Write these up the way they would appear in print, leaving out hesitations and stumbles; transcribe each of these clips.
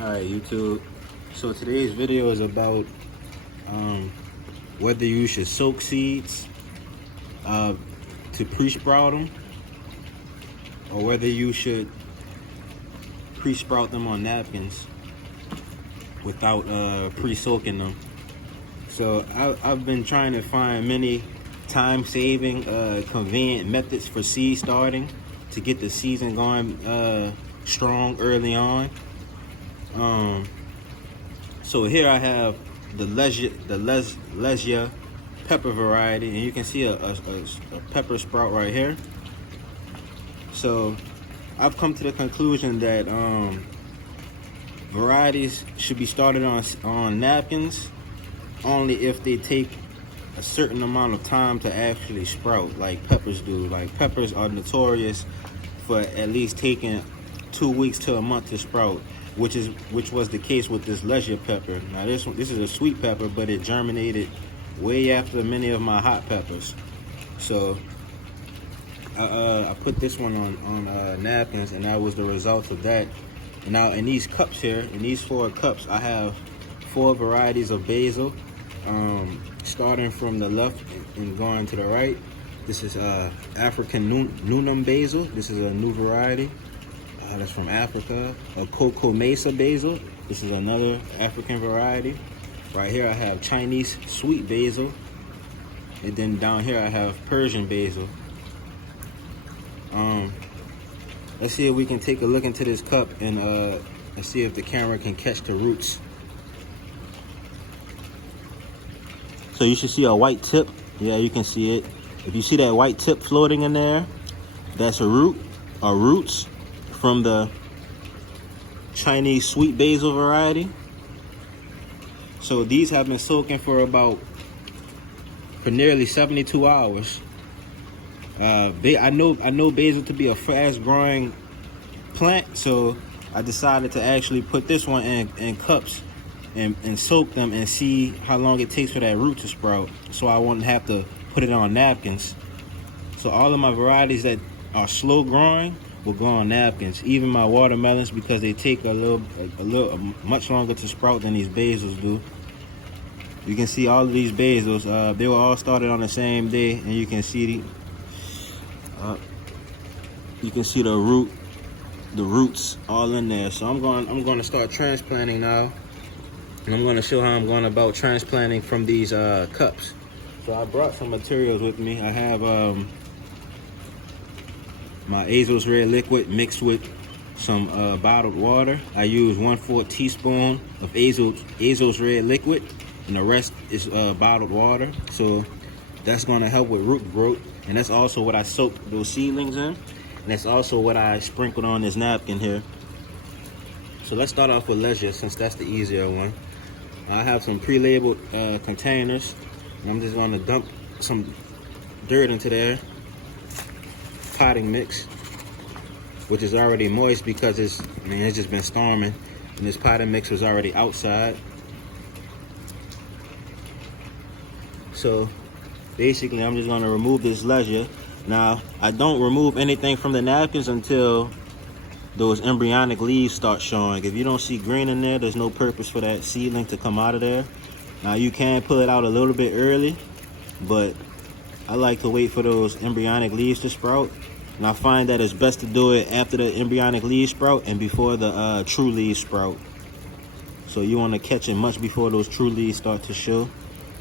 Alright, YouTube. So today's video is about whether you should soak seeds to pre-sprout them, or whether you should pre-sprout them on napkins without pre-soaking them. So I've been trying to find many time-saving, convenient methods for seed starting to get the season going strong early on. So here I have the Lesia pepper variety, and you can see a pepper sprout right here. So I've come to the conclusion that varieties should be started on napkins only if they take a certain amount of time to actually sprout, like peppers do. Like peppers are notorious for at least taking 2 weeks to a month to sprout, which was the case with this Lesia pepper. Now this is a sweet pepper, but it germinated way after many of my hot peppers. So I put this one on napkins, and that was the result of that. And now in these cups here, in these 4 cups, I have 4 varieties of basil, starting from the left and going to the right. This is African Nunum basil. This is a new variety. That's from Africa. A Cocoa Mesa basil. This is another African variety. Right here I have Chinese sweet basil. And then down here I have Persian basil. Let's see if we can take a look into this cup and let's see if the camera can catch the roots. So you should see a white tip. Yeah, you can see it. If you see that white tip floating in there, that's a root, or roots from the Chinese sweet basil variety. So these have been soaking for nearly 72 hours. I know basil to be a fast-growing plant, so I decided to actually put this one in cups and soak them and see how long it takes for that root to sprout, so I won't have to put it on napkins. So all of my varieties that are slow growing will go on napkins. Even my watermelons, because they take much longer to sprout than these basils do. You can see all of these basils. They were all started on the same day, and you can see the roots all in there. So I'm going to start transplanting now, and I'm going to show how I'm going about transplanting from these cups. So I brought some materials with me. I have my Azo's Red liquid mixed with some bottled water. I use 1/4 teaspoon of Azo's Red liquid, and the rest is bottled water. So that's going to help with root growth, and that's also what I soaked those seedlings in, and that's also what I sprinkled on this napkin here. So let's start off with Lesia, since that's the easier one. I have some pre-labeled containers, and I'm just going to dump some dirt into there. Potting mix, which is already moist because it's just been storming, and this potting mix was already outside. So basically I'm just going to remove this Lesia. Now I don't remove anything from the napkins until those embryonic leaves start showing. If you don't see green in there, there's no purpose for that seedling to come out of there. Now you can pull it out a little bit early, but I like to wait for those embryonic leaves to sprout. And I find that it's best to do it after the embryonic leaves sprout and before the true leaves sprout. So you want to catch it much before those true leaves start to show.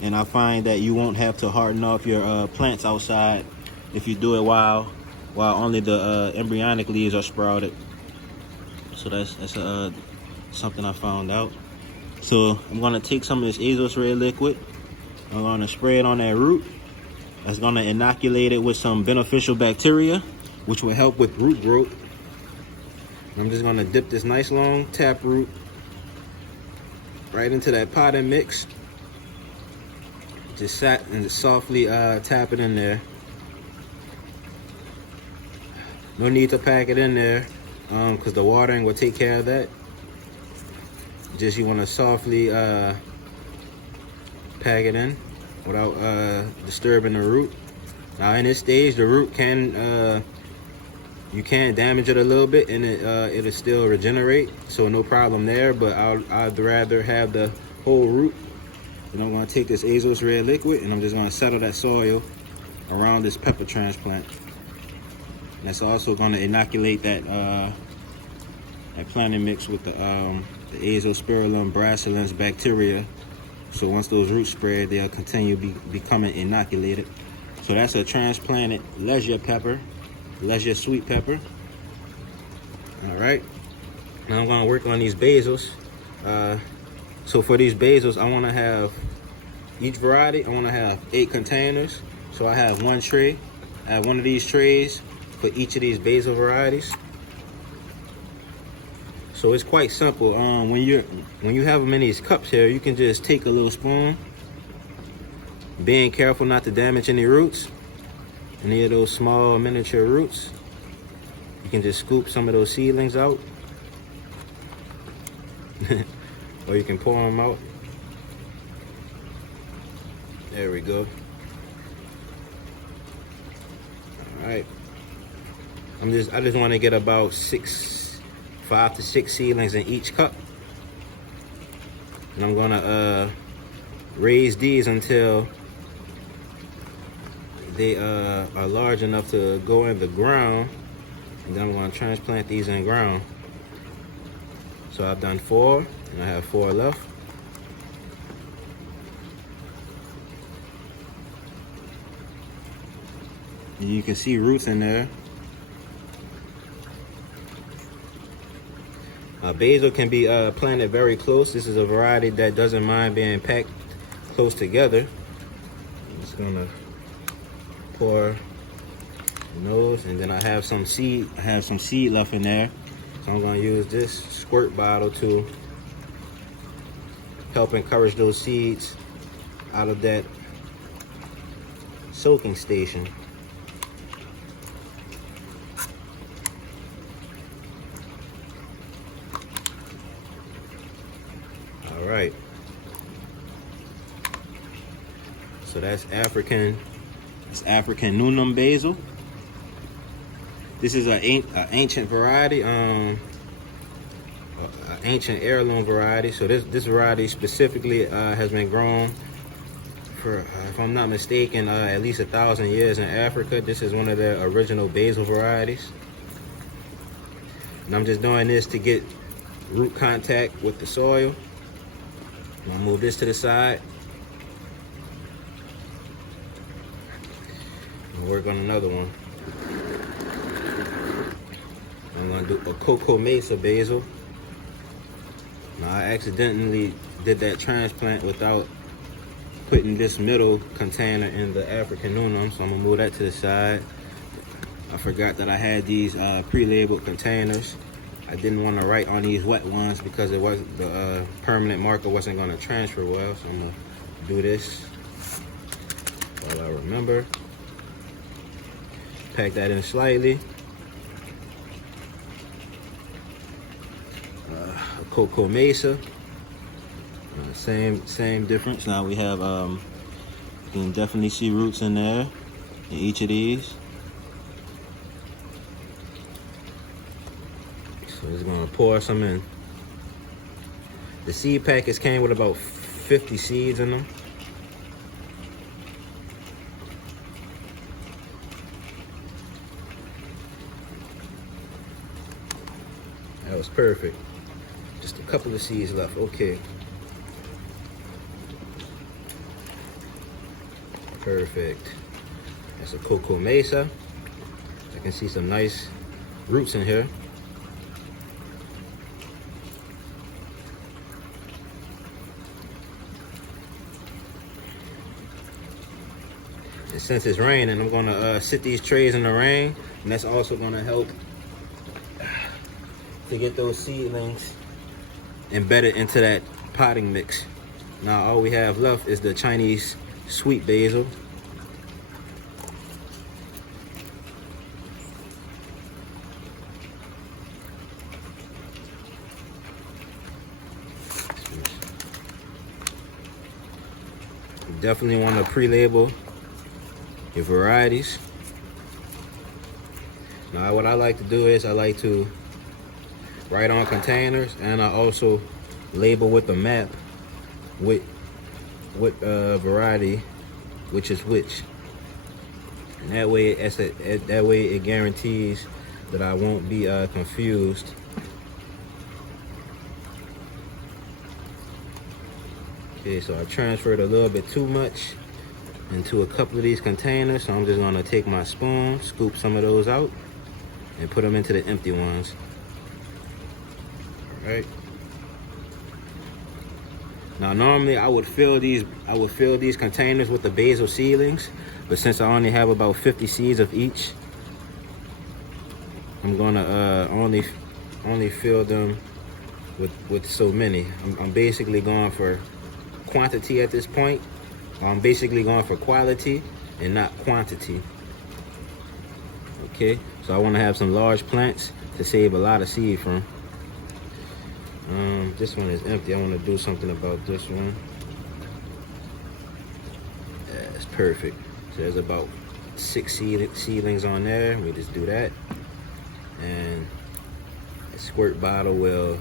And I find that you won't have to harden off your plants outside if you do it while only the embryonic leaves are sprouted. So that's something I found out. So I'm going to take some of this Azo's Red liquid. I'm going to spray it on that root. That's going to inoculate it with some beneficial bacteria, which will help with root growth. I'm just going to dip this nice long tap root right into that potting mix. Just softly tap it in there. No need to pack it in there, because the watering will take care of that. Just you want to softly pack it in without disturbing the root. Now in this stage, the root can You can damage it a little bit and it'll still regenerate, so no problem there, but I'd rather have the whole root. And I'm gonna take this Azos red liquid and I'm just gonna settle that soil around this pepper transplant. And that's also gonna inoculate that planting mix with the Azospirillum brasilens bacteria. So once those roots spread, they'll continue becoming inoculated. So that's a transplanted leisure pepper, leisure sweet pepper. All right, now I'm gonna work on these basils. So for these basils, I wanna have each variety, I wanna have 8 containers. So I have one tray. I have one of these trays for each of these basil varieties. So it's quite simple. When you have them in these cups here, you can just take a little spoon, being careful not to damage any roots, any of those small miniature roots. You can just scoop some of those seedlings out, or you can pour them out. There we go. All right. I just want to get about 5 to 6 seedlings in each cup. And I'm gonna raise these until they are large enough to go in the ground. And then I'm gonna transplant these in ground. So I've done 4 and I have 4 left. And you can see roots in there. Basil can be planted very close. This is a variety that doesn't mind being packed close together. I'm just gonna pour those, and then I have some seed. I have some seed left in there, so I'm gonna use this squirt bottle to help encourage those seeds out of that soaking station. All right, so that's African Nunum basil. This is an ancient variety, an ancient heirloom variety. So this variety specifically has been grown for, if I'm not mistaken, at least 1,000 years in Africa. This is one of the original basil varieties. And I'm just doing this to get root contact with the soil. I'm gonna move this to the side. And work on another one. I'm gonna do a Cocoa Mesa basil. Now I accidentally did that transplant without putting this middle container in the African Nunum, so I'm gonna move that to the side. I forgot that I had these pre-labeled containers. I didn't want to write on these wet ones because it was the permanent marker wasn't going to transfer well, so I'm gonna do this while I remember. Pack that in slightly. Cocoa Mesa, same difference. Now we have you can definitely see roots in there in each of these. So just gonna pour some in. The seed packets came with about 50 seeds in them. That was perfect. Just a couple of seeds left, okay. Perfect. That's a Cocoa Mesa. I can see some nice roots in here. And since it's raining, I'm gonna sit these trays in the rain, and that's also gonna help to get those seedlings embedded into that potting mix. Now all we have left is the Chinese sweet basil. You definitely want to pre-label your varieties. Now what I like to do is I like to write on containers, and I also label with the map what variety which is which. And that way it guarantees that I won't be confused. Okay, so I transferred a little bit too much into a couple of these containers, so I'm just gonna take my spoon, scoop some of those out, and put them into the empty ones. All right. Now normally I would fill these containers with the basil seedlings, but since I only have about 50 seeds of each, I'm gonna only fill them with so many. I'm basically going for quantity at this point. I'm basically going for quality and not quantity. Okay, so I want to have some large plants to save a lot of seed from. This one is empty. I want to do something about this one. Yeah, it's perfect. So there's about 6 seedlings on there. We just do that, and a squirt bottle will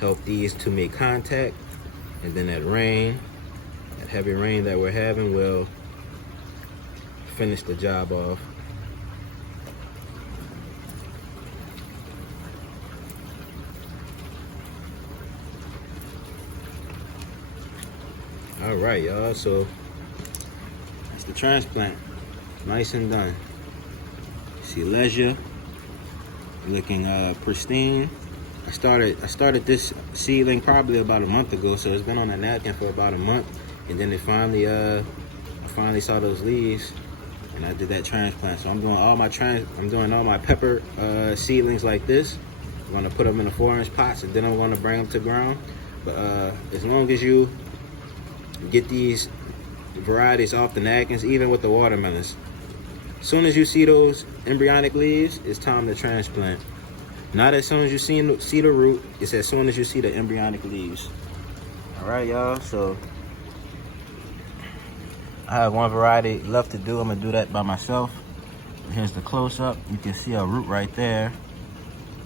help these to make contact, and then that heavy rain that we're having will finish the job off. All right, y'all, so that's the transplant, nice and done. See leisure, looking pristine. I started this seedling probably about a month ago, so it's been on a napkin for about a month, and then it finally I finally saw those leaves, and I did that transplant. So I'm doing all my pepper seedlings like this. I'm gonna put them in the 4-inch pots, and then I'm gonna bring them to ground. But as long as you get these varieties off the napkins, even with the watermelons, as soon as you see those embryonic leaves, it's time to transplant. Not as soon as you see the root, it's as soon as you see the embryonic leaves. All right, y'all, so I have one variety left to do. I'm gonna do that by myself. Here's the close-up. You can see a root right there,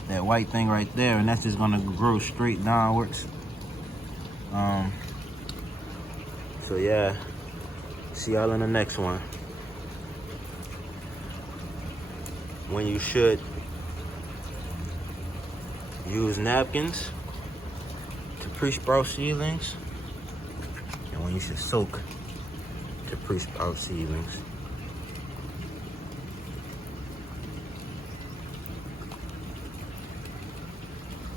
that white thing right there, and that's just gonna grow straight downwards. So yeah, see y'all in the next one. When you should use napkins to pre-sprout seedlings, and when you should soak to pre-sprout seedlings.